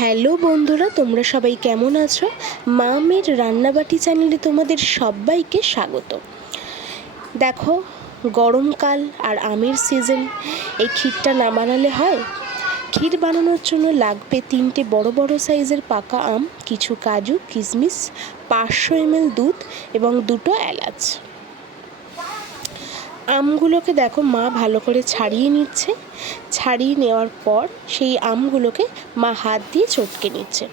Hello বন্ধুরা, তোমরা সবাই কেমন আছো? মা মেয়ের রান্নাবাটি চ্যানেলে তোমাদের সবাইকে স্বাগত। দেখো, গরমকাল আর আমের সিজন, এই ক্ষীরটা না বানালে হয়? ক্ষীর বানানোর জন্য লাগবে 3টে বড় বড় সাইজের পাকা আম, কিছু কাজু কিশমিশ, 500 ml দুধ এবং 2টো এলাচ। আমগুলোকে দেখো মা ভালো করে ছাড়িয়ে নিচ্ছে। ছাড়িয়ে নেওয়ার পর সেই আমগুলোকে মা হাত দিয়ে চটকে নিচ্ছে।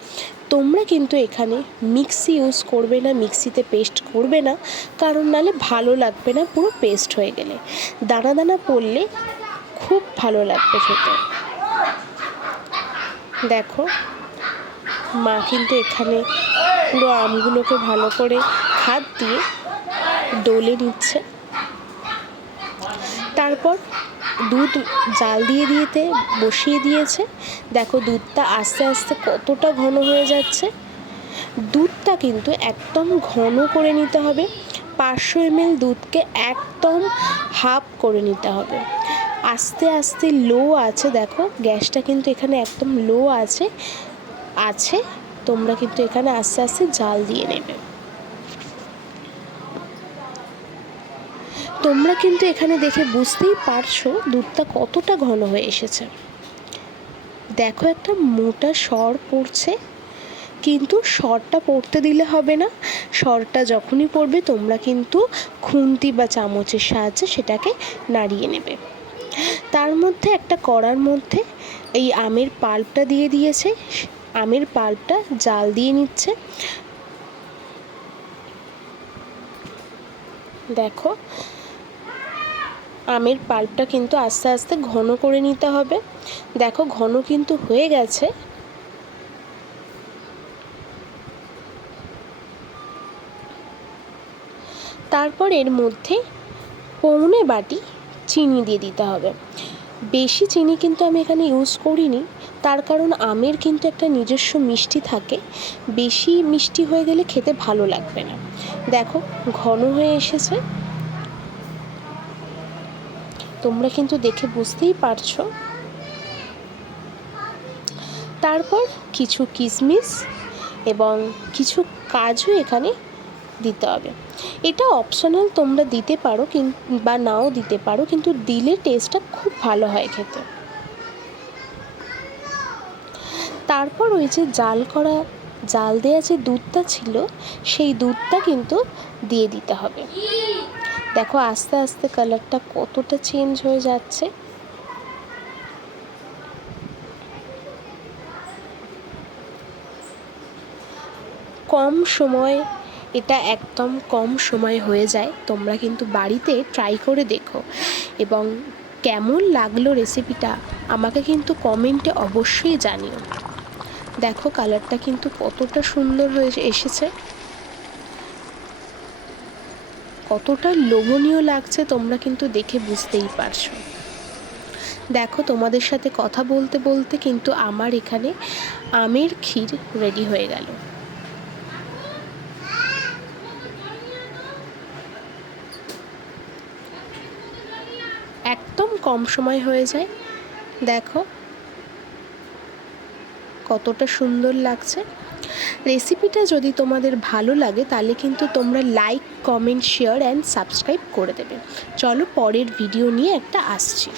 তোমরা কিন্তু এখানে মিক্সি ইউজ করবে না, মিক্সিতে পেস্ট করবে না, কারণ নাহলে ভালো লাগবে না, পুরো পেস্ট হয়ে গেলে দানা দানা পড়লে খুব ভালো লাগবে খেতে। দেখো মা কিন্তু এখানে পুরো আমগুলোকে ভালো করে হাত দিয়ে ডলে নিচ্ছে। তারপর দুধ জাল দিতে বসিয়ে দিয়েছে। দেখো দুধটা আস্তে আস্তে কতটা ঘন হয়ে যাচ্ছে। দুধটা কিন্তু একদম ঘন করে নিতে হবে। 500 ml দুধকে একদম হাফ করে নিতে হবে। আস্তে আস্তে লো আছে, দেখো গ্যাসটা কিন্তু এখানে একদম লো আছে তোমরা কিন্তু এখানে আস্তে আস্তে জাল দিয়ে নেবে। তোমরা কিন্তু এখানে দেখে বুঝতেই পারছো দুধটা কতটা ঘন হয়ে এসেছে। দেখো একটা মোটা সর পড়ছে, কিন্তু সরটা পড়তে দিলে হবে না। সরটা যখনই পড়বে তোমরা কিন্তু খুন্তি বা চামচের সাহায্যে সেটাকে নাড়িয়ে নেবে। তার মধ্যে একটা কড়ার মধ্যে এই আমের পাল্পটা দিয়ে দিয়েছে। আমের পাল্পটা জাল দিয়ে নিচ্ছে। দেখো আমের পাল্পটা কিন্তু আস্তে আস্তে ঘন করে নিতে হবে। দেখো ঘন কিন্তু হয়ে গেছে। তারপর এর মধ্যে পৌনে বাটি চিনি দিয়ে দিতে হবে। বেশি চিনি কিন্তু আমি এখানে ইউজ করিনি, তার কারণ আমের কিন্তু একটা নিজস্ব মিষ্টি থাকে। বেশি মিষ্টি হয়ে গেলে খেতে ভালো লাগবে না। দেখো ঘন হয়ে এসেছে, তোমরা কিন্তু দেখে বুঝতেই পারছো। তারপর কিছু কিশমিশ এবং কিছু কাজু এখানে দিতে হবে। এটা অপশনাল, তোমরা দিতে পারো বা নাও দিতে পারো, কিন্তু দিলে টেস্টটা খুব ভালো হয় খেতে। তারপর ওই যে জাল দেওয়া যে দুধটা ছিল সেই দুধটা কিন্তু দিয়ে দিতে হবে। দেখো আস্তে আস্তে কালারটা কতটা চেঞ্জ হয়ে যাচ্ছে। কম সময়, এটা একদম কম সময় হয়ে যায়। তোমরা কিন্তু বাড়িতে ট্রাই করে দেখো এবং কেমন লাগলো রেসিপিটা আমাকে কিন্তু কমেন্টে অবশ্যই জানিও। দেখো কালারটা কিন্তু কতটা সুন্দর হয়ে এসেছে, কতটা লোভনীয় লাগছে তোমরা কিন্তু দেখে বুঝতেই পারছো। দেখো তোমাদের সাথে কথা বলতে বলতে কিন্তু আমার এখানে আমের ক্ষীর রেডি হয়ে গেল। একদম কম সময় হয়ে যায়। দেখো কতটা সুন্দর লাগছে। রেসিপিটা যদি তোমাদের ভালো লাগে তাহলে কিন্তু তোমরা like comment share and subscribe করে দেবে। চলো পরের ভিডিও নিয়ে একটা আসছি।